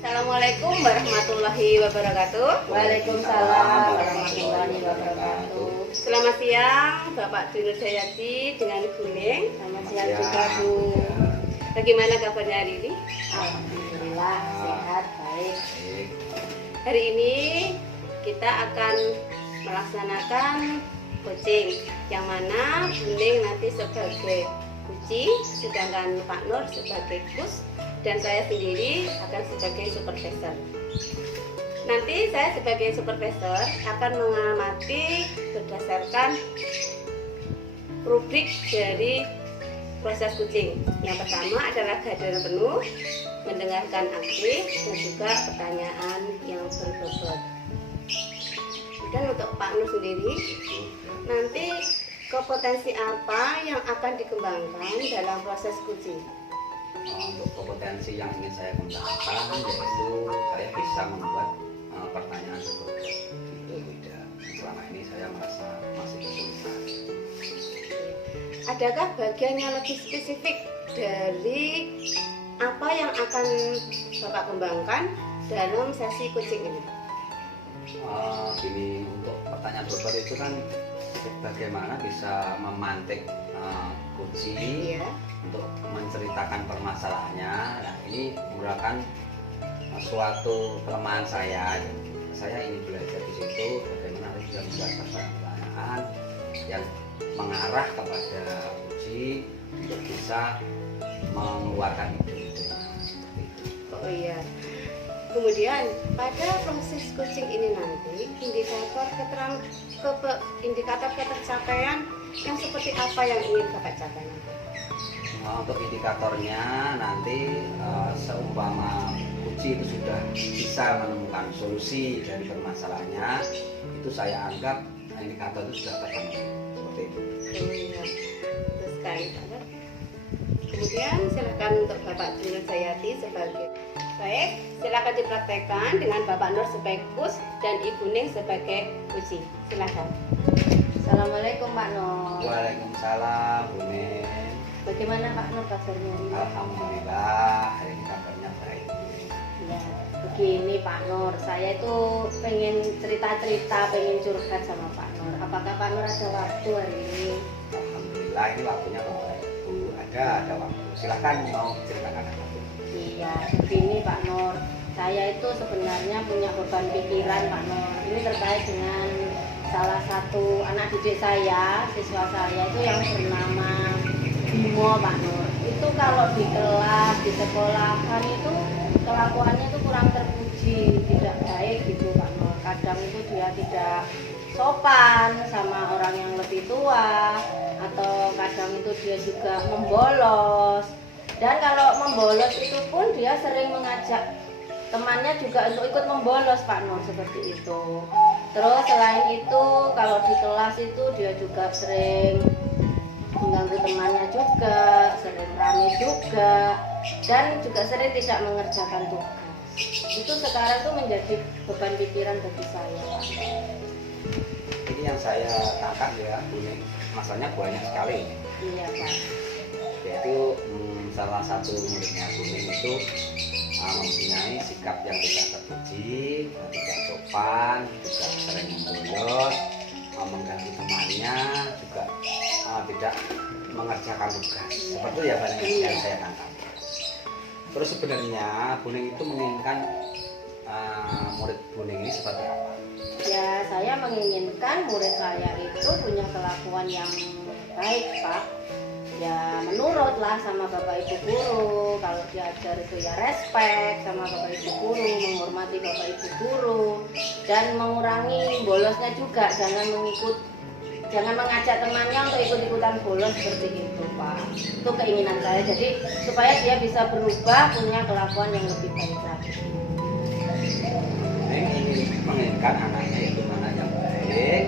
Assalamualaikum warahmatullahi wabarakatuh. Waalaikumsalam warahmatullahi wabarakatuh. Selamat siang Bapak Dulur Jayati dengan Ibu Ning. Selamat siang juga Bu. Bagaimana kabarnya hari ini? Alhamdulillah sehat baik. Hari ini kita akan melaksanakan coaching yang mana Bu Ning nanti sebagai kunci, sedangkan Pak Nur sebagai kus, dan saya sendiri akan sebagai supervisor. Nanti saya sebagai supervisor akan mengamati berdasarkan rubrik dari proses coaching. Yang pertama adalah kehadiran penuh, mendengarkan aktif, dan juga pertanyaan yang berbobot. Dan untuk Pak Nur sendiri, nanti kompetensi apa yang akan dikembangkan dalam proses coaching? Untuk kompetensi yang ingin saya kembangkan yaitu saya bisa membuat pertanyaan berbobot. Itu tidak. Selama ini saya merasa masih kesulitan. Adakah bagian yang lebih spesifik dari apa yang akan Bapak kembangkan dalam sesi coaching ini? Gini, untuk pertanyaan bobot itu kan bagaimana bisa memantik kunci untuk menceritakan permasalahannya. Nah, ini merupakan suatu kelemahan saya. Saya ingin belajar di situ bagaimana harus bisa membuat pertanyaan yang mengarah kepada kunci untuk bisa mengeluarkan ide-ide. Oh iya. Kemudian pada proses coaching ini nanti indikator ketercapaian yang seperti apa yang ingin Bapak capai? Untuk indikatornya nanti seumpama kunci itu sudah bisa menemukan solusi dari permasalahannya, itu saya anggap indikator itu sudah terpenuhi. Seperti itu. Terus sekali Pak. Kemudian silakan untuk Bapak Dulur Jayati sebagai baik, silakan dipraktekkan dengan Bapak Nur sebagai kus dan Ibu Ning sebagai kunci. Silakan. Assalamualaikum Pak Nur. Waalaikumsalam Bu Ning. Bagaimana Pak Nur kabarnya? Alhamdulillah hari ini kabarnya baik. Ya, begini Pak Nur, saya itu pengen cerita-cerita, pengen curhat sama Pak Nur. Apakah Pak Nur ada waktu hari ini? Alhamdulillah ini waktunya baik Bu. Ada waktu. Silakan mau ceritakan apa? Iya, begini Pak Nur, saya itu sebenarnya punya beban pikiran Pak Nur. Ini terkait dengan salah satu anak didik saya, siswa saya itu yang bernama Bimo Pak Nur. Itu kalau di kelas, di sekolahan itu kelakuannya itu kurang terpuji, tidak baik gitu Pak Nur. Kadang itu dia tidak sopan sama orang yang lebih tua, atau kadang itu dia juga membolos. Dan kalau membolos itu pun dia sering mengajak temannya juga untuk ikut membolos Pak Nur, seperti itu. Terus selain itu kalau di kelas itu dia juga sering mengganggu temannya juga, sering rame juga, dan juga sering tidak mengerjakan tugas. Itu sekarang tuh menjadi beban pikiran bagi saya Pak. Ini yang saya tangkap ya Bu Ning, masalahnya banyak sekali. Iya Pak. Yaitu salah satu muridnya Bu Ning itu mempunyai sikap yang tidak terpuji, tidak sopan, juga sering membolos, mengganggu temannya, juga tidak mengerjakan tugas. Seperti itu ya banyak yang saya tangkap. Terus sebenarnya Bu Ning itu menginginkan murid Bu Ning ini seperti apa? Ya, saya menginginkan murid saya itu punya kelakuan yang baik Pak. Ya menurutlah sama Bapak Ibu guru, kalau diajar itu ya respect sama Bapak Ibu guru, menghormati Bapak Ibu guru, dan mengurangi bolosnya juga, jangan mengajak temannya untuk ikut-ikutan bolos seperti itu Pak. Itu keinginan saya, jadi supaya dia bisa berubah, punya kelakuan yang lebih baik lagi. Ini menginginkan anaknya itu anak yang baik,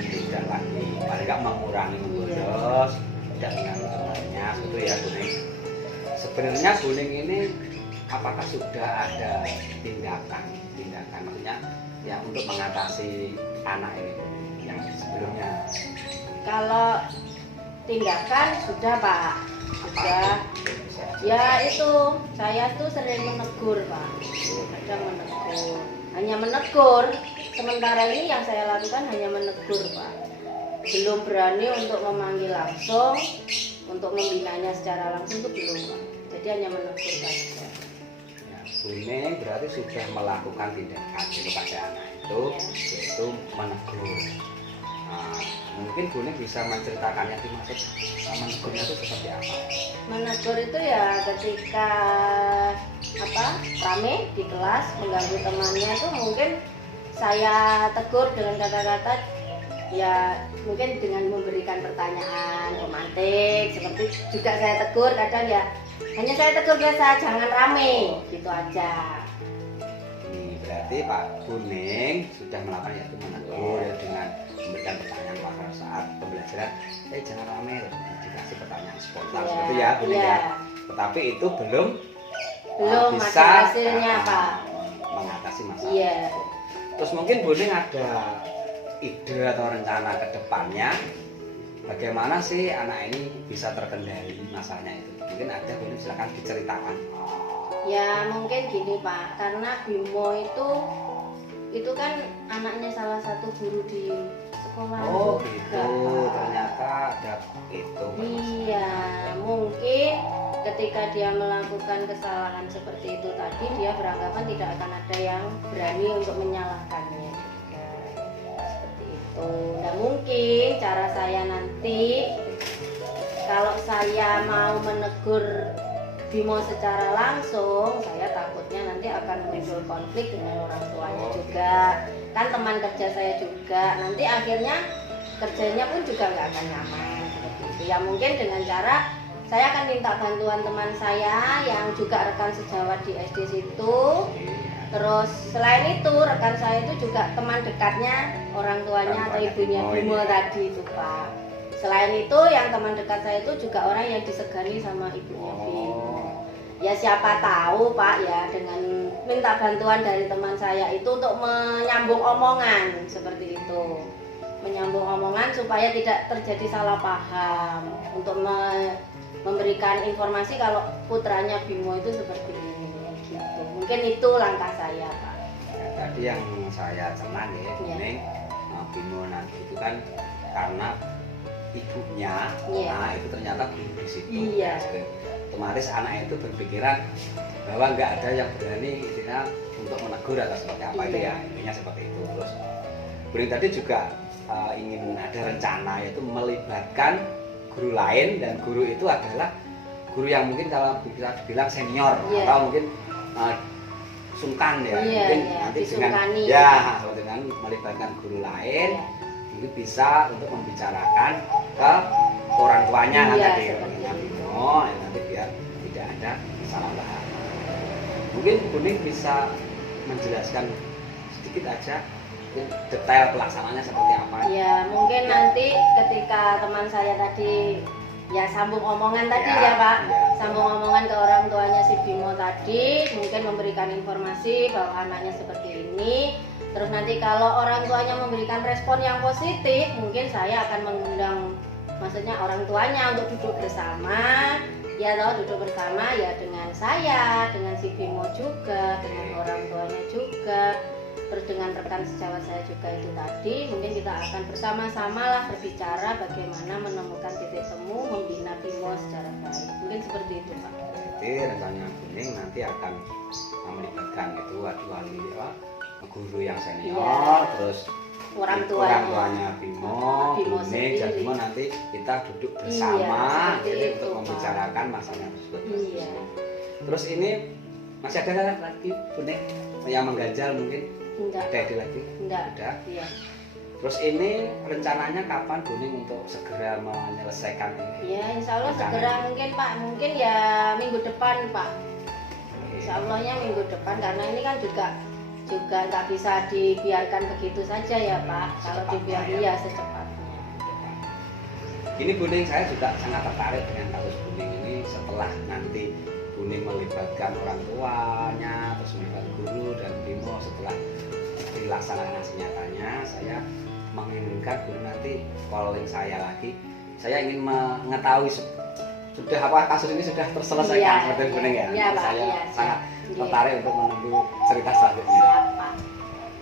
tidak lagi paling nggak mengurangi membolos, tidak mengganggu temannya, itu ya Bu Ning. Sebenarnya Bu Ning ini apakah sudah ada tindakan maksudnya ya untuk mengatasi anak ini yang sebelumnya? Kalau tindakan sudah Pak, sudah Ya itu, saya tuh sering menegur Pak, kadang menegur, hanya menegur. Sementara ini yang saya lakukan hanya menegur Pak, belum berani untuk memanggil langsung, untuk membinanya secara langsung itu belum Pak. Jadi hanya menegur saja. Ya, Buning berarti sudah melakukan tindakan kepada anak itu, yaitu menegur. Nah, mungkin Buning bisa menceritakannya dimaksud menegurnya itu seperti apa? Menegur itu ya ketika rame di kelas mengganggu temannya itu mungkin saya tegur dengan kata-kata ya mungkin dengan memberikan pertanyaan romantis, seperti juga saya tegur kadang ya hanya saya tegur biasa jangan rame gitu aja. Ini berarti Pak Buning sudah melakukan yaitu menegur ya, dengan memberikan pertanyaan pada saat pembelajaran. Jangan rame, terus dikasih pertanyaan spontan seperti ya Buning ya. Tetapi itu belum bisa ada hasilnya Pak. Mengatasi masalah. Iya. Terus mungkin Buning ada ide atau rencana ke depannya bagaimana sih anak ini bisa terkendali masalahnya itu? Mungkin ada, Buning silakan diceritakan. Ya mungkin gini Pak, karena Bimo itu kan anaknya salah satu guru di sekolah. Oh juga, gitu, Pak. ternyata ada itu. Iya, mungkin ketika dia melakukan kesalahan seperti itu tadi, dia beranggapan tidak akan ada yang berani untuk menyalahkannya juga. Seperti itu. Nah mungkin cara saya nanti, kalau saya mau menegur Bimo secara langsung, saya takutnya nanti akan muncul konflik dengan orang tuanya juga. Kan teman kerja saya juga, nanti akhirnya kerjanya pun juga nggak akan nyaman seperti itu. Ya mungkin dengan cara saya akan minta bantuan teman saya yang juga rekan sejawat di SD situ. Terus selain itu rekan saya itu juga teman dekatnya orang tuanya atau ibunya Bimo tadi itu Pak. Selain itu yang teman dekat saya itu juga orang yang disegani sama ibunya Bimo. Ya siapa tahu Pak ya dengan minta bantuan dari teman saya itu untuk menyambung omongan seperti itu. Menyambung omongan supaya tidak terjadi salah paham, untuk memberikan informasi kalau putranya Bimo itu seperti ini gitu. Mungkin itu langkah saya Pak. Ya, tadi yang saya cenang ya Buning, Bimo nanti itu kan karena ibunya, nah itu ternyata guru di situ. Iya. Otomatis anak itu berpikiran bahwa nggak ada yang berani intinya untuk menegur atau seperti apa itu ya, intinya seperti itu. Terus Buning tadi juga ingin ada rencana yaitu melibatkan guru lain, dan guru itu adalah guru yang mungkin kalau bisa dibilang senior atau mungkin sungkan ya, mungkin nanti dengan melibatkan guru lain itu bisa untuk membicarakan ke orang tuanya nanti Bimo, nanti biar tidak ada salah paham. Mungkin Buning bisa menjelaskan sedikit aja detail pelaksanaannya seperti apa. Ya mungkin nanti ketika teman saya tadi ya sambung omongan tadi ya Pak, sambung omongan ke orang tuanya si Bimo tadi, mungkin memberikan informasi bahwa anaknya seperti ini. Terus nanti kalau orang tuanya memberikan respon yang positif, mungkin saya akan mengundang, maksudnya orang tuanya untuk duduk bersama, ya duduk bersama ya dengan saya, dengan si Bimo juga, dengan orang tuanya juga, terus dengan rekan sejawat saya juga itu tadi. Mungkin kita akan bersama-sama lah berbicara bagaimana menemukan titik temu membina Bimo secara baik. Mungkin seperti itu Pak. Jadi rencana Buning nanti akan melibatkan itu wali guru yang senior, terus orang tuanya Bimo, Buning, dan Bimo nanti kita duduk bersama jadi untuk membicarakan masalah tersebut. Terus ini masih ada lagi Buning yang mengganjal mungkin? Enggak. Ada lagi? Enggak. Ada. Iya. Terus ini rencananya kapan Buning untuk segera menyelesaikan ini? Ya insya Allah segera mungkin Pak, mungkin ya minggu depan Pak. Insya Allahnya minggu depan, karena ini kan juga nggak bisa dibiarkan begitu saja ya Pak. Kalau dibiarkan ya secepatnya. Ini Buning, saya juga sangat tertarik dengan kasus Buning ini. Setelah nanti Buning melibatkan orang tuanya, terus melibatkan guru dan Bimo, setelah dilaksanakan aksi nyatanya, saya menginginkan Buning nanti calling saya lagi. Saya ingin mengetahui sudah apa kasus ini sudah terselesaikan Iya, seperti itu, Buning ya. iya, Pak, Saya iya, sangat iya. tertarik untuk menunggu cerita selanjutnya. Siap, Pak.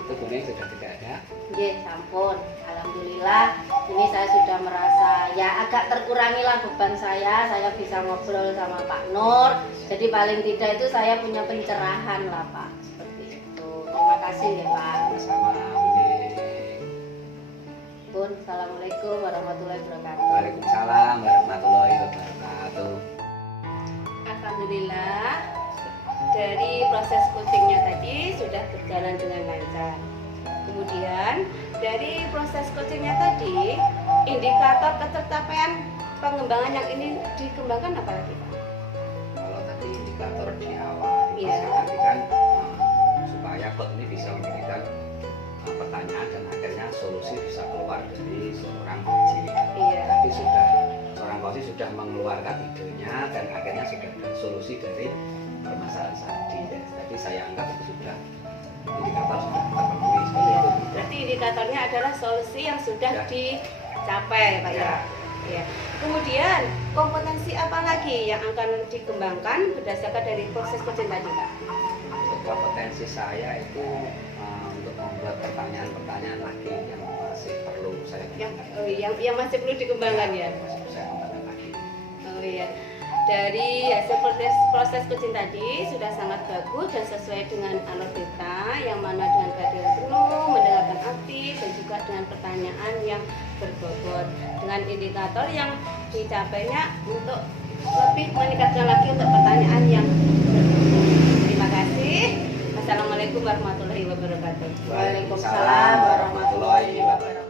Itu Buning sudah tidak ada. Nggih, sampun. Alhamdulillah ini saya sudah merasa ya agak terkurangi lah beban saya bisa ngobrol sama Pak Nur. Jadi paling tidak itu saya punya pencerahan lah Pak. Seperti itu. Terima kasih ya Pak. Sama Buning. Bun, Assalamualaikum warahmatullahi wabarakatuh. Waalaikumsalam warahmatullahi wabarakatuh. Alhamdulillah dari proses coachingnya tadi sudah berjalan dengan lancar. Kemudian dari proses coachingnya tadi, indikator ketercapaian pengembangan yang ini dikembangkan apa lagi Pak? Kalau tadi indikator di awal Iya. tadi kan supaya coach ini bisa memberikan pertanyaan dan akhirnya solusi bisa keluar dari seorang coach. Iya. Tapi sudah seorang coach sudah mengeluarkan idenya dan akhirnya sudah ada solusi dari permasalahan tadi. Jadi saya anggap itu sudah indikator sudah terpenuhi seperti itu. Berarti indikatornya adalah solusi yang sudah Ya. dicapai Pak ya. Ya. Kemudian kompetensi apa lagi yang akan dikembangkan berdasarkan dari proses coaching tadi Pak? Untuk kompetensi saya itu untuk membuat pertanyaan-pertanyaan lagi yang masih perlu saya Yang masih perlu dikembangkan ya. Masih saya kembangkan lagi. Oh iya. Dari hasil proses coaching tadi sudah sangat bagus dan sesuai dengan alur kita yang mana dengan kehadiran penuh, mendengarkan aktif dan juga dengan pertanyaan yang berbobot dengan indikator yang dicapainya untuk lebih meningkatkan lagi untuk pertanyaan yang berbobot. Terima kasih. Assalamualaikum warahmatullahi wabarakatuh. Waalaikumsalam warahmatullahi wabarakatuh.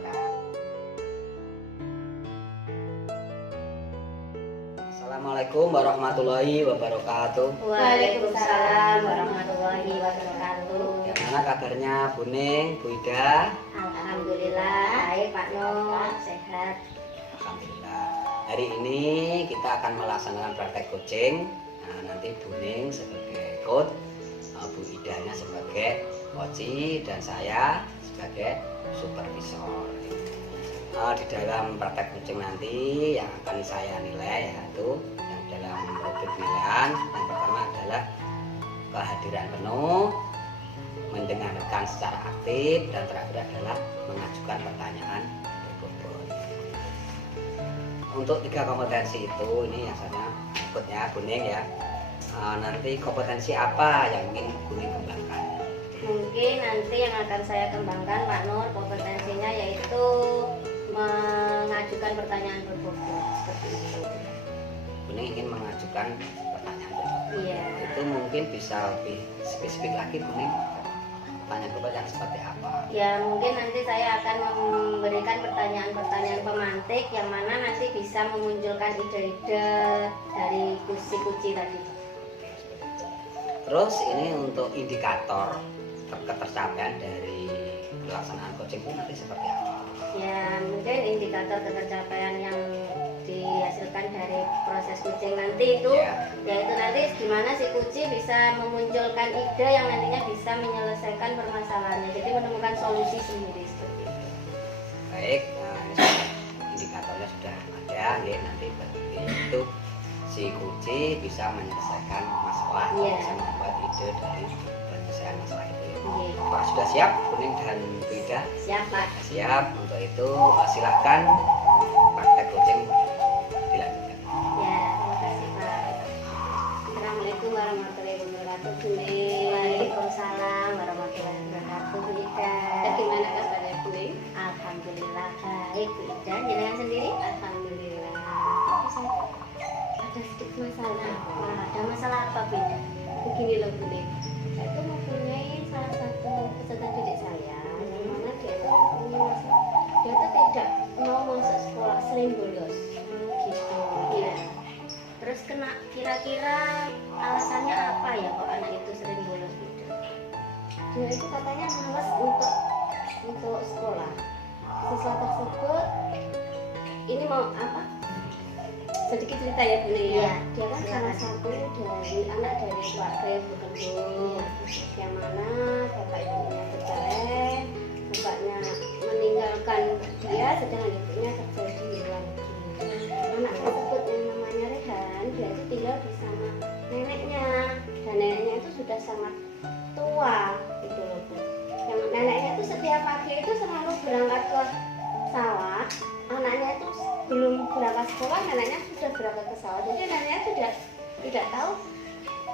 Assalamualaikum warahmatullahi wabarakatuh. Waalaikumsalam warahmatullahi wabarakatuh. Bagaimana kabarnya Buning, Bu Ida? Alhamdulillah baik Pak Nur, sehat. Alhamdulillah. Hari ini kita akan melaksanakan praktek coaching. Nah, nanti Buning sebagai coach, Bu Idanya sebagai coach dan saya sebagai supervisor. Di dalam praktek coaching nanti yang akan saya nilai yaitu yang dalam produk penilaian yang pertama adalah kehadiran penuh, mendengarkan secara aktif, dan terakhir adalah mengajukan pertanyaan berbobot. Untuk 3 kompetensi itu ini yang saya ikutnya Buning ya. Nanti kompetensi apa yang ingin Buning kembangkan? Mungkin nanti yang akan saya kembangkan Pak Nur kompetensinya yaitu mengajukan pertanyaan berbobot seperti itu. Buning ingin mengajukan pertanyaan berbobot. Iya. Itu mungkin bisa lebih spesifik lagi Buning. Pertanyaan berbobot yang seperti apa? Ya mungkin nanti saya akan memberikan pertanyaan-pertanyaan pemantik yang mana nanti bisa memunculkan ide-ide dari kuci-kuci tadi. Terus ini untuk indikator ketercapaian dari pelaksanaan coaching itu nanti seperti apa? Ya mungkin indikator ketercapaian yang dihasilkan dari proses kucing nanti itu Ya. yaitu nanti gimana si kucing bisa memunculkan ide yang nantinya bisa menyelesaikan permasalahannya, jadi menemukan solusi sendiri seperti itu. Baik, nah ini sudah, indikatornya sudah ada, ya, nanti itu si kuci bisa menyelesaikan masalah, Iya. bisa membuat ide dari penyelesaian masalah itu. Ya. Iya. Pak sudah siap, Buning dan Bu Ida? Siap Pak. Siap, untuk itu silahkan praktek coaching dilanjutkan. Ya, terima kasih Pak. Assalamualaikum warahmatullahi wabarakatuh. Waalaikumsalam warahmatullahi wabarakatuh. Bu Ida. Bagaimana kabarnya Buning? Alhamdulillah baik Bu Ida. Jenengan sendiri? Alhamdulillah. Ada sedikit masalah. Wah, ada masalah apa Bu Ida? Begini loh Buning. Saya itu mempunyai salah satu peserta didik saya yang mana dia itu mempunyai masalah. Dia itu tidak mau masuk sekolah, sering bolos. Gitu. Iya. Terus kira-kira alasannya apa ya kok anak itu sering bolos gitu? Dia itu katanya malas untuk sekolah. Siswa tersebut ini mau apa? Sedikit cerita ya Buning ya. Iya. Dia kan Silakan. salah satu dari anak dari keluarga yang berkendut, yang mana bapak ibunya bercerai, bapaknya meninggalkan dia, sedangkan ibunya kerja di luar negeri. Anak tersebut yang namanya Rehan berangkat sekolah neneknya sudah berangkat ke sawah. Jadi neneknya tidak tahu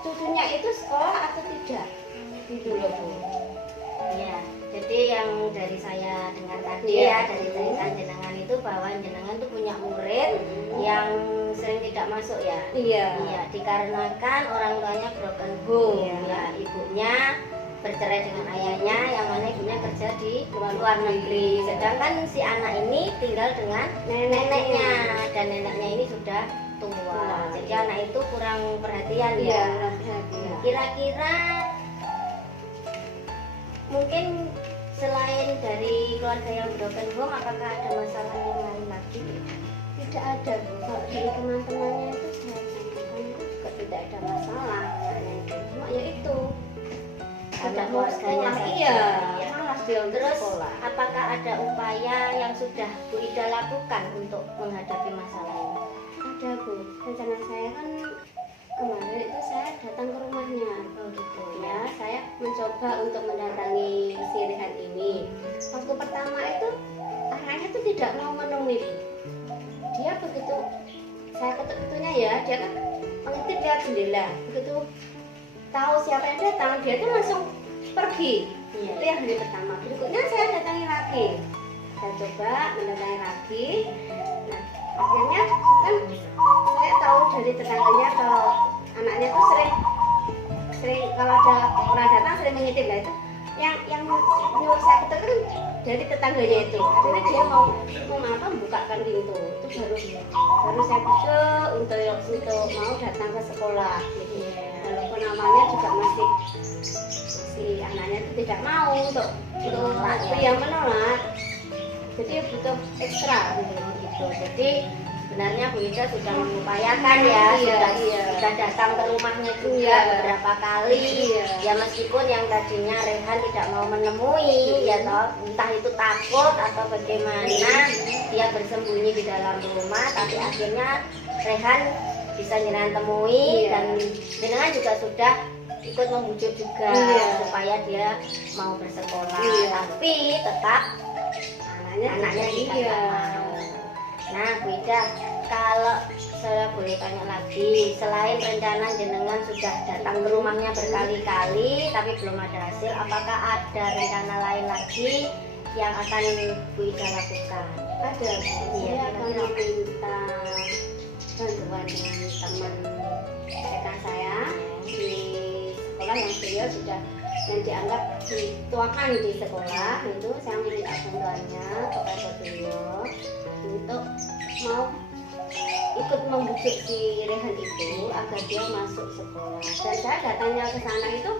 cucunya itu sekolah atau tidak. Gitu loh Bu. Ya, jadi yang dari saya dengar tadi ya dari cerita jenengan itu bahwa jenengan tuh punya murid yang sering tidak masuk ya. Iya. Iya, dikarenakan orang tuanya broken home ya, ibunya bercerai dengan ayahnya yang mana ibunya kerja di luar negeri. Sedangkan si anak ini tinggal dengan neneknya dan neneknya ini sudah tua. Jadi anak itu kurang perhatian Iya, ya. Kira-kira mungkin selain dari keluarga yang broken home, apakah ada masalah yang lain lagi? Tidak ada Bu. Kalau dari teman-temannya itu saya tanyakan itu juga tidak ada masalah. Cuma ya itu tidak mau sekolah. Iya. Malas dia untuk Terus sekolah. apakah ada upaya yang sudah Bu Ida lakukan untuk menghadapi masalah ini? Ada Bu. Rencana saya kan kemarin itu saya datang ke rumahnya. Oh gitu Ya, saya mencoba untuk mendatangi si Rehan ini. Waktu pertama itu anaknya itu tidak mau menemui. Dia begitu saya ketuk pintunya ya, dia kan mengintip lihat jendela. Begitu tahu siapa yang datang, dia tuh langsung pergi. Iya. Itu yang hari pertama. Berikutnya saya datangi lagi. Saya coba mendatangi lagi. Nah, akhirnya kan saya tahu dari tetangganya kalau anaknya tuh sering kalau ada orang datang sering mengintip lah itu yang nyuruh saya ketuk kan dari tetangganya itu. Akhirnya dia mau membukakan pintu itu baru saya buka untuk mau datang ke sekolah. Jadi walaupun awalnya juga masih si anaknya itu tidak mau untuk yang menolak. Jadi butuh ekstra gitu. Jadi sebenarnya Bu Ida sudah mengupayakan ya, sudah datang ke rumahnya juga beberapa kali. Ya meskipun yang tadinya Rehan tidak mau menemui, ya toh, entah itu takut atau bagaimana, dia bersembunyi di dalam rumah, tapi akhirnya Rehan bisa jenengan temui dan jenengan juga sudah ikut membujuk juga supaya dia mau bersekolah. Tapi tetap anaknya tidak mau. Nah, Bu Ida, kalau saya boleh tanya lagi, selain rencana jenengan sudah datang ke rumahnya berkali-kali tapi belum ada hasil, apakah ada rencana lain lagi yang akan Bu Ida lakukan? Ada, saya akan meminta bantuan dengan teman rekan saya di sekolah yang beliau sudah yang dianggap dituakan di sekolah. Itu saya minta bantuannya kepada beliau untuk mau ikut membujuk si Rehan itu agar dia masuk sekolah. Dan saya datangnya ke sana itu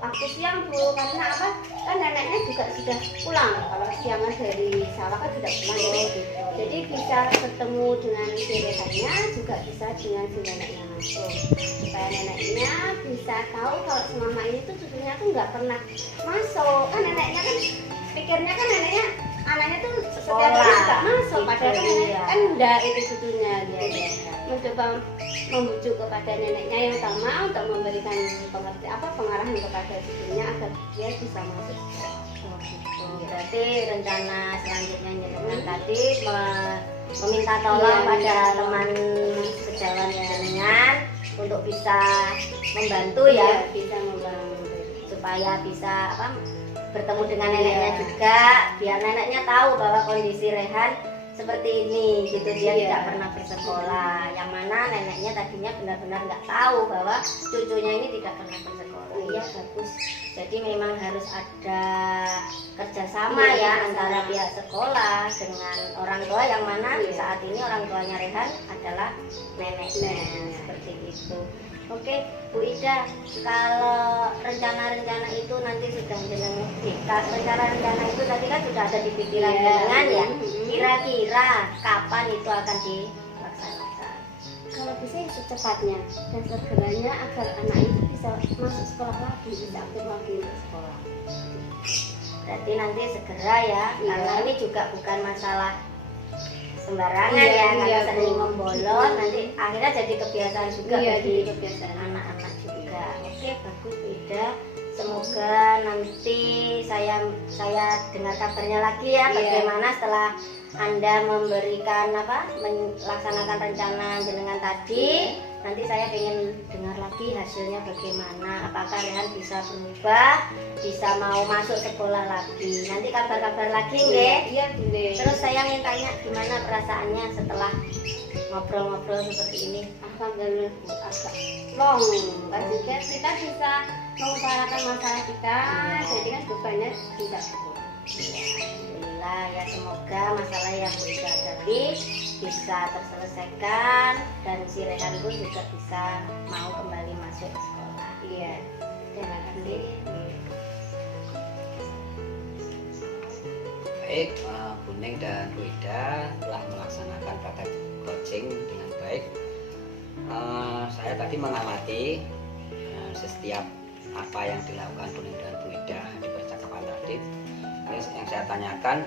waktu siang Bu, karena apa? Kan neneknya juga sudah pulang. Kalau siangnya dari sawah kan tidak pulang ya. Jadi bisa ketemu dengan si Rehannya, juga bisa dengan si neneknya langsung. Supaya neneknya bisa tahu kalau selama ini tuh cucunya tuh nggak pernah masuk. Kan neneknya kan pikirnya kan neneknya anaknya tuh setiap hari nggak masuk, padahal kan nenek kan enggak itu cucunya gitu. Mencoba membujuk kepada neneknya yang sama untuk memberikan pengarahan kepada cucunya agar dia bisa masuk. Berarti rencana selanjutnya jenengan tadi meminta tolong pada teman sejawat jenengan untuk bisa membantu ya, bisa membantu supaya bisa bertemu dengan neneknya juga, biar neneknya tahu bahwa kondisi Rehan seperti ini gitu. Dia tidak pernah bersekolah, yang mana neneknya tadinya benar-benar nggak tahu bahwa cucunya ini tidak pernah bersekolah. Iya, bagus. Jadi memang harus ada kerjasama ya antara pihak sekolah dengan orang tua, yang mana saat ini orang tuanya Rehan adalah neneknya. Seperti itu. Oke, Bu Ida, kalau rencana-rencana itu nanti sudah jenengan, rencana-rencana itu tadi kan sudah ada di pikiran jenengan ya. Kira-kira kapan itu akan dilaksanakan? Kalau bisa ya secepatnya dan segeranya agar anak itu bisa masuk sekolah lagi, bisa aktif lagi untuk sekolah. Berarti nanti segera ya, karena ini juga bukan masalah sembarangan ya, karena sering membolot, nanti akhirnya jadi kebiasaan juga bagi kebiasaan anak-anak juga. Oke, bagus Bu Ida. Semoga nanti saya dengar kabarnya lagi ya, bagaimana setelah Anda memberikan melaksanakan rencana jenengan tadi. Nanti saya ingin dengar lagi hasilnya bagaimana, apakah Rehan bisa berubah, bisa mau masuk sekolah lagi. Nanti kabar-kabar lagi nggih. Iya, Bunda. Terus saya ingin tanya gimana perasaannya setelah ngobrol-ngobrol seperti ini. Alhamdulillah agak long, kan juga kita bisa mengutarakan masalah kita, jadi kan bebannya tidak berkurang. Alhamdulillah ya, semoga masalah yang Bu Ida tadi bisa terselesaikan dan si Rehan pun juga bisa mau kembali masuk ke sekolah. Iya, terima kasih. Baik, Bu Neng dan Bu Ida telah melaksanakan praktek coaching dengan baik. Saya tadi mengamati setiap apa yang dilakukan Bu Neng dan Bu Ida di percakapan tadi. Ini yang saya tanyakan,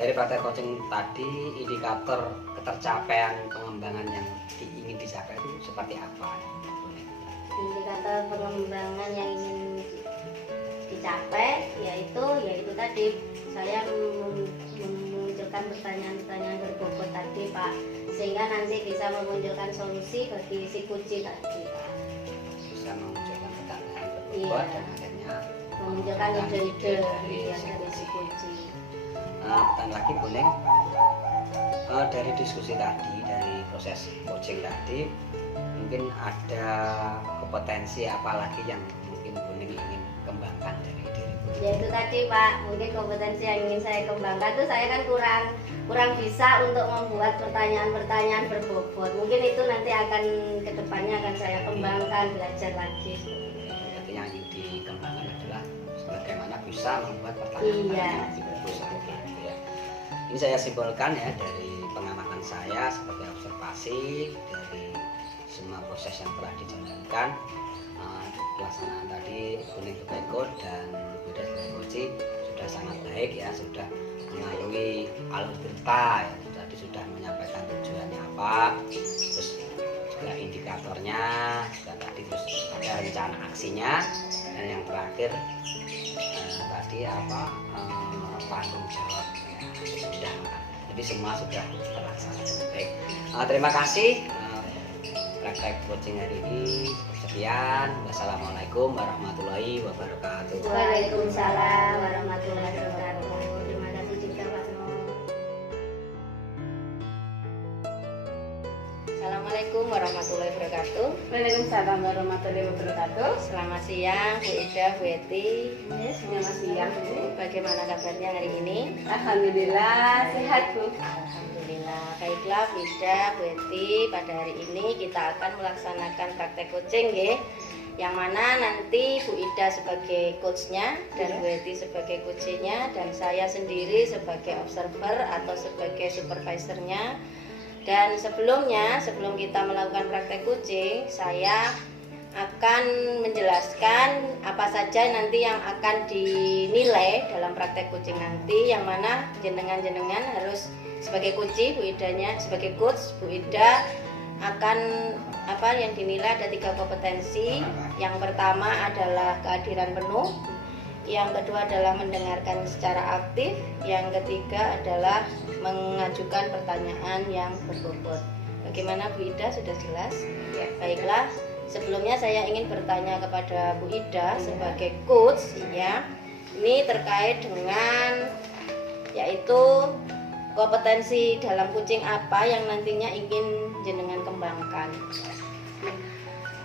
dari praktek coaching tadi, indikator ketercapaian pengembangan yang ingin dicapai itu seperti apa, Bu Neng? Indikator pengembangan yang ingin dicapai yaitu tadi saya memunculkan pertanyaan-pertanyaan berbobot tadi, Pak, sehingga nanti bisa memunculkan solusi bagi si kuci tadi, Pak. Bisa memunculkan pertanyaan berbobot dan akhirnya Memunculkan ide-ide dari si kuci. Dan lagi Bu Neng, dari diskusi tadi, dari proses coaching tadi, mungkin ada kompetensi apa lagi yang mungkin Bu Neng ingin kembangkan dari diri Bu Neng? Ya itu tadi, Pak, mungkin kompetensi yang ingin saya kembangkan itu saya kan kurang bisa untuk membuat pertanyaan-pertanyaan berbobot. Mungkin itu nanti akan kedepannya akan saya kembangkan, belajar lagi. Berarti yang ingin dikembangkan adalah bagaimana bisa membuat pertanyaan yang lebih bagus lagi, gitu ya. Ini saya simpulkan ya dari pengamatan saya sebagai observasi dari semua proses yang telah dijalankan. Pelaksanaan tadi kuning Tobacco dan Beda Koci sudah sangat baik ya, sudah melalui alur cerita ya, tadi sudah menyampaikan tujuannya apa, terus juga indikatornya, juga tadi terus ada rencana aksinya, dan yang terakhir tadi tanggung jawab ya, sudah, jadi semua sudah terlaksana dengan baik. Terima kasih praktek coaching hari ini. Sekian, wassalamualaikum warahmatullahi wabarakatuh. Waalaikumsalam warahmatullahi wabarakatuh. Terima kasih juga, Pak Nur. Assalamualaikum warahmatullahi wabarakatuh. Waalaikumsalam warahmatullahi wabarakatuh. Selamat siang Bu Ida, Bu Eti. Selamat siang, Bu. Bagaimana kabarnya hari ini? Alhamdulillah sehat, Bu. Alhamdulillah. Baiklah Bu Ida, Bu Eti, pada hari ini kita akan melaksanakan praktek coaching ya, yang mana nanti Bu Ida sebagai coachnya dan Bu Eti sebagai coachnya dan saya sendiri sebagai observer atau sebagai supervisornya. Dan sebelum kita melakukan praktek coaching, saya akan menjelaskan apa saja nanti yang akan dinilai dalam praktek coaching nanti, yang mana jenengan harus sebagai coach, Bu Idanya sebagai coach, Bu Ida akan yang dinilai ada 3 kompetensi. Yang pertama adalah kehadiran penuh, yang kedua adalah mendengarkan secara aktif, yang ketiga adalah mengajukan pertanyaan yang berbobot. Bagaimana Bu Ida, sudah jelas? Ya. Baiklah, sebelumnya saya ingin bertanya kepada Bu Ida sebagai coach ya. Ini terkait dengan yaitu kompetensi dalam coaching apa yang nantinya ingin jenengan kembangkan.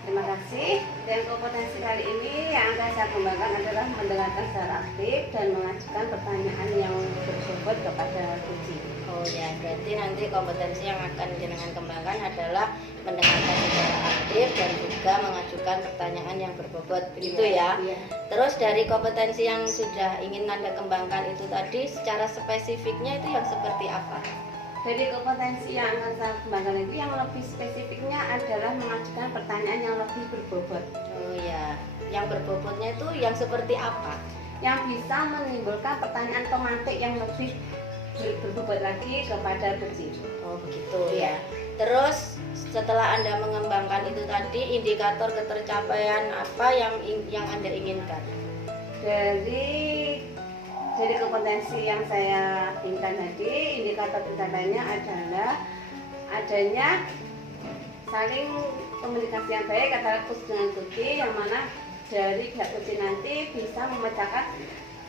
Terima kasih. Dan kompetensi kali ini yang akan saya kembangkan adalah mendengarkan secara aktif dan mengajukan pertanyaan yang berbobot kepada kucing. Oh ya, berarti nanti kompetensi yang akan jenengan kembangkan adalah mendengarkan secara aktif dan juga mengajukan pertanyaan yang berbobot, begitu ya. Iya. Terus dari kompetensi yang sudah ingin Anda kembangkan itu tadi, secara spesifiknya itu yang seperti apa? Dari kompetensi yang akan saya kembangkan itu yang lebih spesifiknya adalah mengajukan pertanyaan yang lebih berbobot. Oh ya, yang berbobotnya itu yang seperti apa? Yang bisa menimbulkan pertanyaan pemantik yang lebih berbobot lagi kepada kucing. Oh begitu Iya. ya. Terus setelah Anda mengembangkan itu tadi, indikator ketercapaian apa yang Anda inginkan? Dari kompetensi yang saya inginkan tadi, indikator pencapaiannya adalah adanya saling komunikasi yang baik antara kucing dengan kucing, yang mana dari pihak kucing nanti bisa memecahkan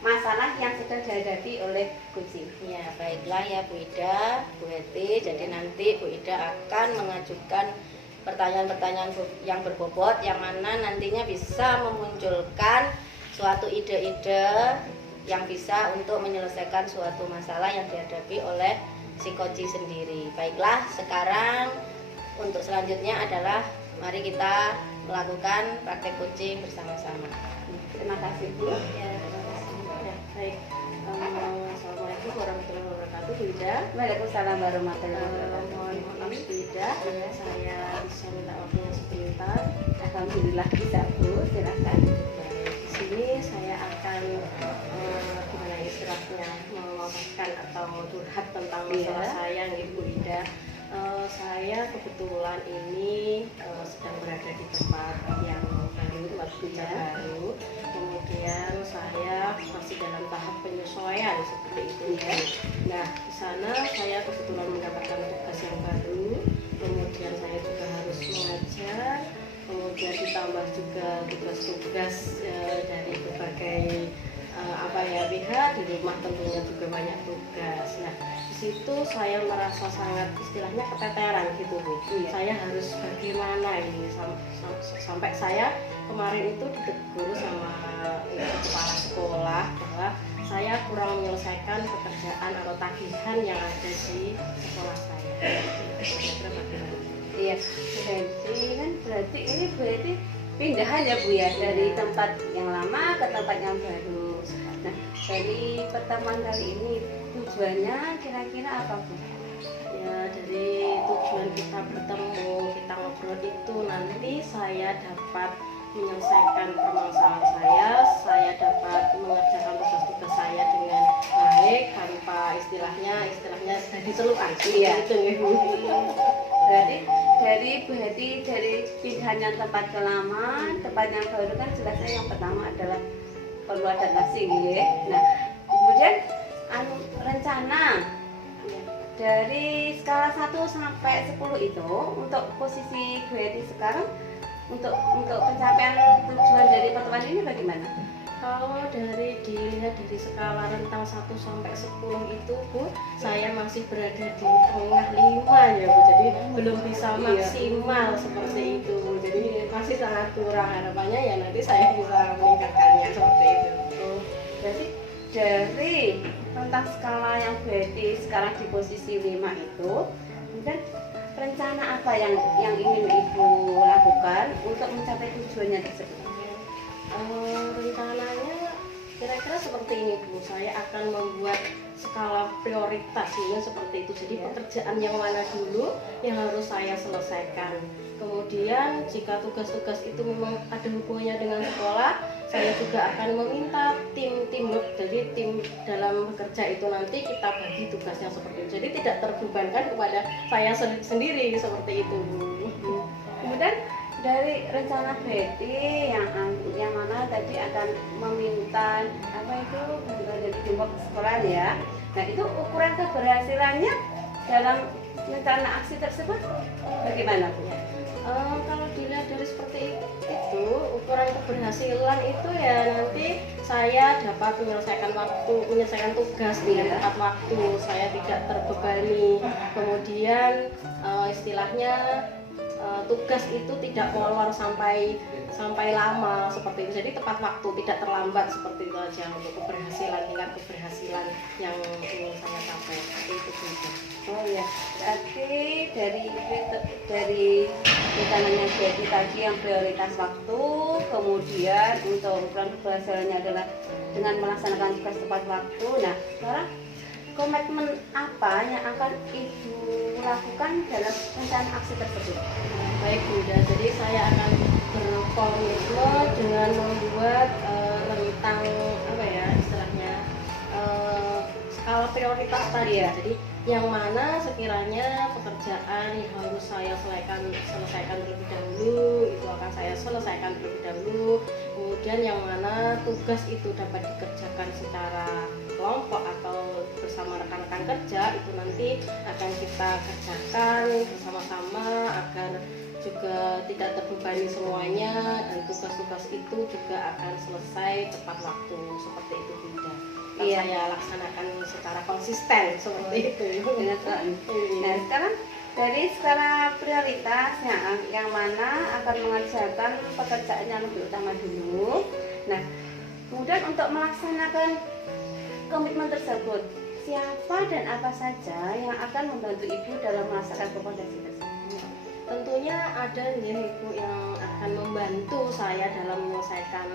masalah yang sedang dihadapi oleh kucing. Ya, baiklah ya Bu Ida, Bu Heti. Jadi nanti Bu Ida akan mengajukan pertanyaan-pertanyaan yang berbobot, yang mana nantinya bisa memunculkan suatu ide-ide yang bisa untuk menyelesaikan suatu masalah yang dihadapi oleh si Koci sendiri. Baiklah, sekarang untuk selanjutnya adalah mari kita melakukan praktek kucing bersama-sama. Terima kasih Bu. Ya, terima kasih. Ya, baik. Assalamualaikum warahmatullahi wabarakatuh, Bu Ida. Waalaikumsalam warahmatullahi wabarakatuh. Mohon maaf Bu Ida, saya bisa minta waktunya sebentar. Alhamdulillah bisa Bu, silakan. Di sini saya akan gimana istilahnya memaparkan atau curhat tentang masalah Iya. saya nih Bu Ida. Saya kebetulan ini sedang berada di tempat yang baru, tempat kerja baru. Kemudian saya masih dalam tahap penyesuaian seperti itu ya. Nah, di sana saya kebetulan mendapatkan tugas yang baru. Kemudian saya juga harus mengajar. Kemudian ditambah juga tugas-tugas dari berbagai pihak di rumah, tentunya juga banyak tugas. Nah, di situ saya merasa sangat istilahnya keteteran gitu Bu. Iya. Saya harus bagaimana ini sampai saya kemarin itu ditegur sama kepala sekolah bahwa saya kurang menyelesaikan pekerjaan atau tagihan yang ada di sekolah saya. Kira-kira bagaimana? Iya, berarti ini pindahan ya Bu ya, dari tempat yang lama ke tempat yang baru. Nah, dari pertemuan kali ini tujuannya kira-kira apa Bu? Ya, dari tujuan kita bertemu, kita ngobrol itu nanti saya dapat menyelesaikan permasalahan saya dapat mengerjakan tugas-tugas saya dengan baik tanpa istilahnya jadi celuan. Iya. Itu ya Bu. Berarti dari Bu Heti, dari pindahan tempat ke lama, tempat yang baru kan jelasnya yang pertama adalah perlu adaptasi ya. Nah, kemudian rencana dari skala 1 sampai 10 itu untuk posisi Bu Heti sekarang untuk pencapaian tujuan dari pertemuan ini bagaimana? Kalau dilihat dari skala rentang 1 sampai 10 itu Bu, saya masih berada di tengah 5 ya Bu. Jadi belum bisa maksimal seperti itu Bu. Jadi masih sangat kurang, harapannya ya nanti saya bisa meningkatkannya seperti itu. Oh, berarti dari rentang skala yang berarti sekarang di posisi 5 itu, kemudian rencana apa yang ingin Ibu lakukan untuk mencapai tujuannya tersebut? Rencananya kira-kira seperti ini Bu, saya akan membuat skala prioritas ini seperti itu. Jadi pekerjaan yang mana dulu yang harus saya selesaikan. Kemudian jika tugas-tugas itu memang ada hubungannya dengan sekolah, saya juga akan meminta tim. Jadi tim dalam bekerja itu nanti kita bagi tugasnya seperti itu. Jadi tidak terbebankan kepada saya sendiri seperti itu Bu. Kemudian dari rencana Betty yang mana tadi akan meminta dari kelompok sekolah ya. Nah, itu ukuran keberhasilannya dalam rencana aksi tersebut bagaimana Bu? Kalau dilihat dari seperti itu, ukuran keberhasilan itu ya nanti saya dapat menyelesaikan tugas dengan tepat waktu, saya tidak terbebani. Kemudian istilahnya tugas itu tidak molor sampai lama seperti itu. Jadi tepat waktu, tidak terlambat seperti itu aja untuk tingkat keberhasilan yang ingin saya capai. Seperti itu juga. Oh ya, berarti dari rencananya jadi tadi yang prioritas waktu, kemudian untuk ukuran keberhasilannya adalah dengan melaksanakan tugas tepat waktu. Nah, sekarang komitmen apa yang akan Ibu lakukan dalam rencana aksi tersebut? Baik Bunda, jadi saya akan berkomitmen dengan membuat rentang skala prioritas tadi ya. Jadi yang mana sekiranya pekerjaan yang harus saya selesaikan terlebih dahulu itu akan saya selesaikan terlebih dahulu. Kemudian yang mana tugas itu dapat dikerjakan secara kelompok atau bersama rekan-rekan kerja itu nanti akan kita kerjakan bersama-sama agar juga tidak terbebani semuanya, dan tugas-tugas itu juga akan selesai tepat waktu seperti itu Bunda. Iya. Saya laksanakan secara konsisten seperti itu. Dengan Nah sekarang dari skala prioritas yang mana akan mengerjakan pekerjaan yang lebih utama dulu. Nah kemudian untuk melaksanakan komitmen tersebut, siapa dan apa saja yang akan membantu ibu dalam melaksanakan kompetensi tersebut? Tentunya ada nih Ibu yang akan membantu saya dalam menyelesaikan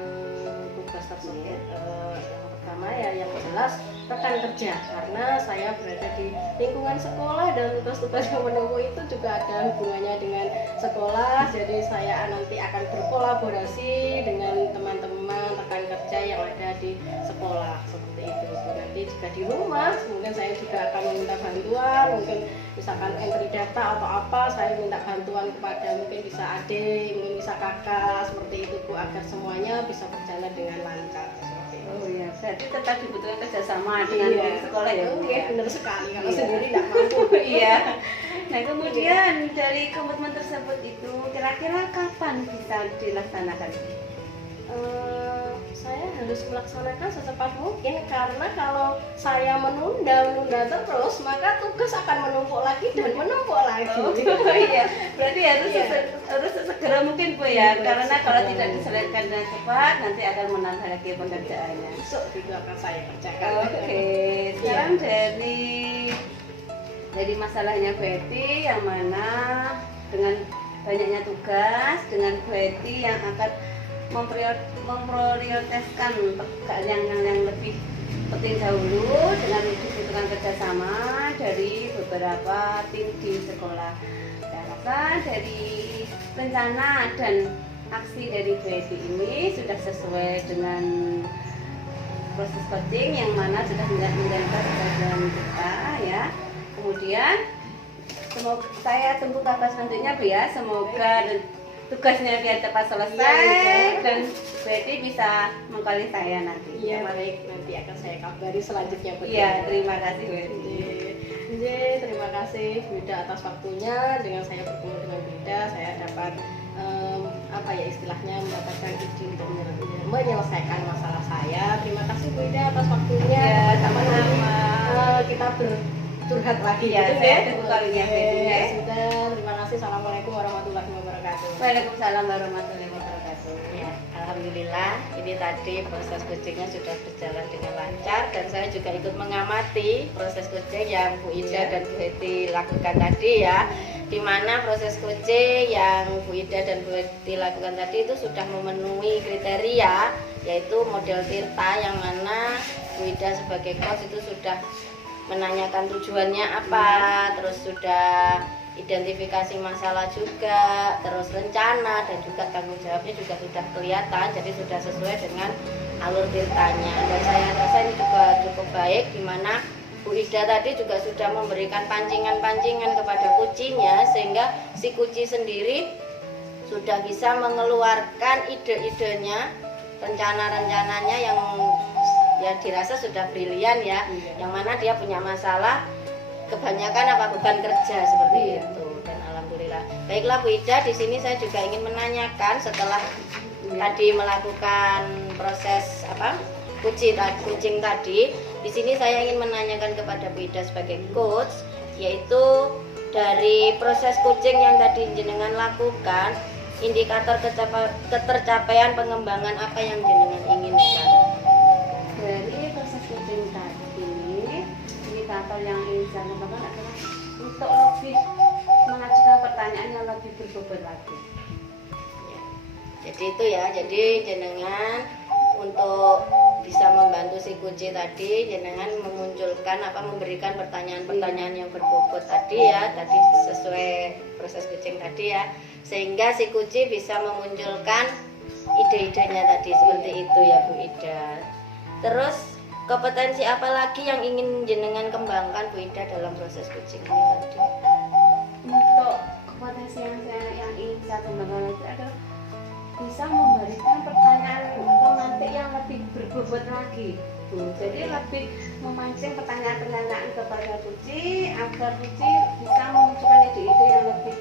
tugas tersebut. Yang pertama ya yang jelas rekan kerja, karena saya berada di lingkungan sekolah dan tugas-tugas yang menumpuk itu juga ada hubungannya dengan sekolah. Jadi saya nanti akan berkolaborasi dengan teman-teman rekan kerja yang ada di sekolah seperti itu. Nanti jika di rumah mungkin saya juga akan meminta bantuan, mungkin misalkan entry data atau apa, saya minta bantuan kepada mungkin bisa adik, mungkin bisa kakak seperti itu Bu, agar semuanya bisa berjalan dengan lancar seperti itu. Oh iya, berarti tetap dibutuhkan kerjasama dengan pihak sekolah ya Bu? Iya, benar sekali. Kalau Iya. sendiri tidak mampu. Iya. Nah kemudian dari komitmen tersebut itu kira-kira kapan bisa dilaksanakan? Saya harus melaksanakan secepat mungkin, karena kalau saya menunda terus maka tugas akan menumpuk lagi dan menumpuk lagi. Oh iya, berarti harus harus segera mungkin Bu ya, Iya, karena kalau segera tidak mungkin. diselesaikan dengan cepat nanti akan menambah lagi pekerjaannya. Besok juga akan saya kerjakan. Oke, sekarang dari masalahnya Betty yang mana dengan banyaknya tugas, dengan Betty yang akan memprioritaskan pekerjaan yang lebih penting dahulu dengan dibutuhkan kerjasama dari beberapa tim di sekolah. Saya rasa dari rencana dan aksi dari Betty ini sudah sesuai dengan proses coaching yang mana sudah menjalankan pelajaran kita ya. Kemudian semoga saya tunggu kabar selanjutnya Bu ya. Semoga tugasnya biar cepat selesai Iya. dan Betty bisa mengkali saya nanti. Iya, baik, nanti akan saya kabari selanjutnya Bu. Iya, terima kasih Betty. Terima kasih Bunda atas waktunya. Dengan saya bertemu dengan Bunda, saya dapat apa ya istilahnya mendapatkan ide untuk menyelesaikan masalah saya. Terima kasih Bunda atas waktunya. Ya, sama-sama. Kita bercurhat lagi Ya, gitu, saya ya. tunggu kalinya, Oke, Betty, ya. sudah. Terima kasih. Assalamualaikum warahmatullahi wabarakatuh. Waalaikumsalam warahmatullahi wabarakatuh. Ya, alhamdulillah ini tadi proses coachingnya sudah berjalan dengan lancar, dan saya juga ikut mengamati proses coaching yang Bu Ida dan Bu Heti lakukan tadi ya, di mana proses coaching yang Bu Ida dan Bu Heti lakukan tadi itu sudah memenuhi kriteria, yaitu model Tirta, yang mana Bu Ida sebagai coach itu sudah menanyakan tujuannya apa, terus sudah identifikasi masalah juga, terus rencana dan juga tanggung jawabnya juga sudah kelihatan, jadi sudah sesuai dengan alur Tirtanya. Dan saya rasa ini juga cukup baik, di mana Bu Ida tadi juga sudah memberikan pancingan-pancingan kepada kucinya, sehingga si kuci sendiri sudah bisa mengeluarkan ide-idenya, rencana-rencananya yang ya dirasa sudah brilian ya, yang mana dia punya masalah kebanyakan apa beban kerja seperti itu. Dan alhamdulillah baiklah Bu Ida, di sini saya juga ingin menanyakan setelah tadi melakukan proses coaching tadi, di sini saya ingin menanyakan kepada Bu Ida sebagai coach, yaitu dari proses coaching yang tadi jenengan lakukan, indikator ketercapaian pengembangan apa yang jenengan inginkan? Dari proses coaching tadi, indikator yang ingin saya lakukan adalah untuk lebih mengajukan pertanyaan yang lebih berbobot lagi. Ya. Jadi itu ya, jadi jenengan untuk bisa membantu si kuci tadi, jenengan memunculkan memberikan pertanyaan-pertanyaan yang berbobot tadi ya, tadi sesuai proses coaching tadi ya, sehingga si kuci bisa memunculkan ide-idenya tadi seperti itu ya Bu Ida. Terus kompetensi apa lagi yang ingin jenengan kembangkan Bu Ida dalam proses kucing ini tadi? Untuk kompetensi yang ingin saya kembangkan itu adalah bisa memberikan pertanyaan pemantik yang lebih berbobot lagi, Bu. Jadi lebih memancing pertanyaan-pertanyaan kepada kucing agar kucing bisa memunculkan ide-ide yang lebih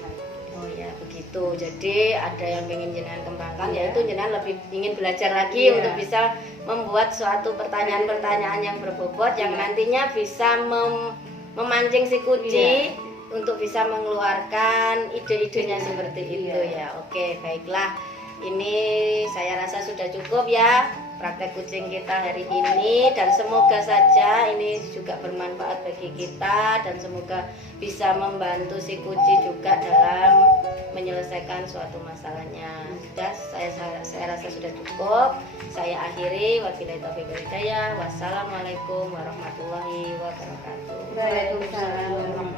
baik. Oh ya begitu. Jadi ada yang ingin jenengan kembangkan, yaitu jenengan lebih ingin belajar lagi Iya. untuk bisa membuat suatu pertanyaan-pertanyaan yang berbobot yang nantinya bisa memancing si kucing untuk bisa mengeluarkan ide-idenya seperti itu ya. Oke, baiklah. Ini saya rasa sudah cukup ya praktek kucing kita hari ini, dan semoga saja ini juga bermanfaat bagi kita dan semoga bisa membantu si kucing juga dalam menyelesaikan suatu masalahnya. Sudah, saya rasa sudah cukup. Saya akhiri, wabillahi taufiq wal hidayah. Wassalamualaikum warahmatullahi wabarakatuh. Waalaikumsalam.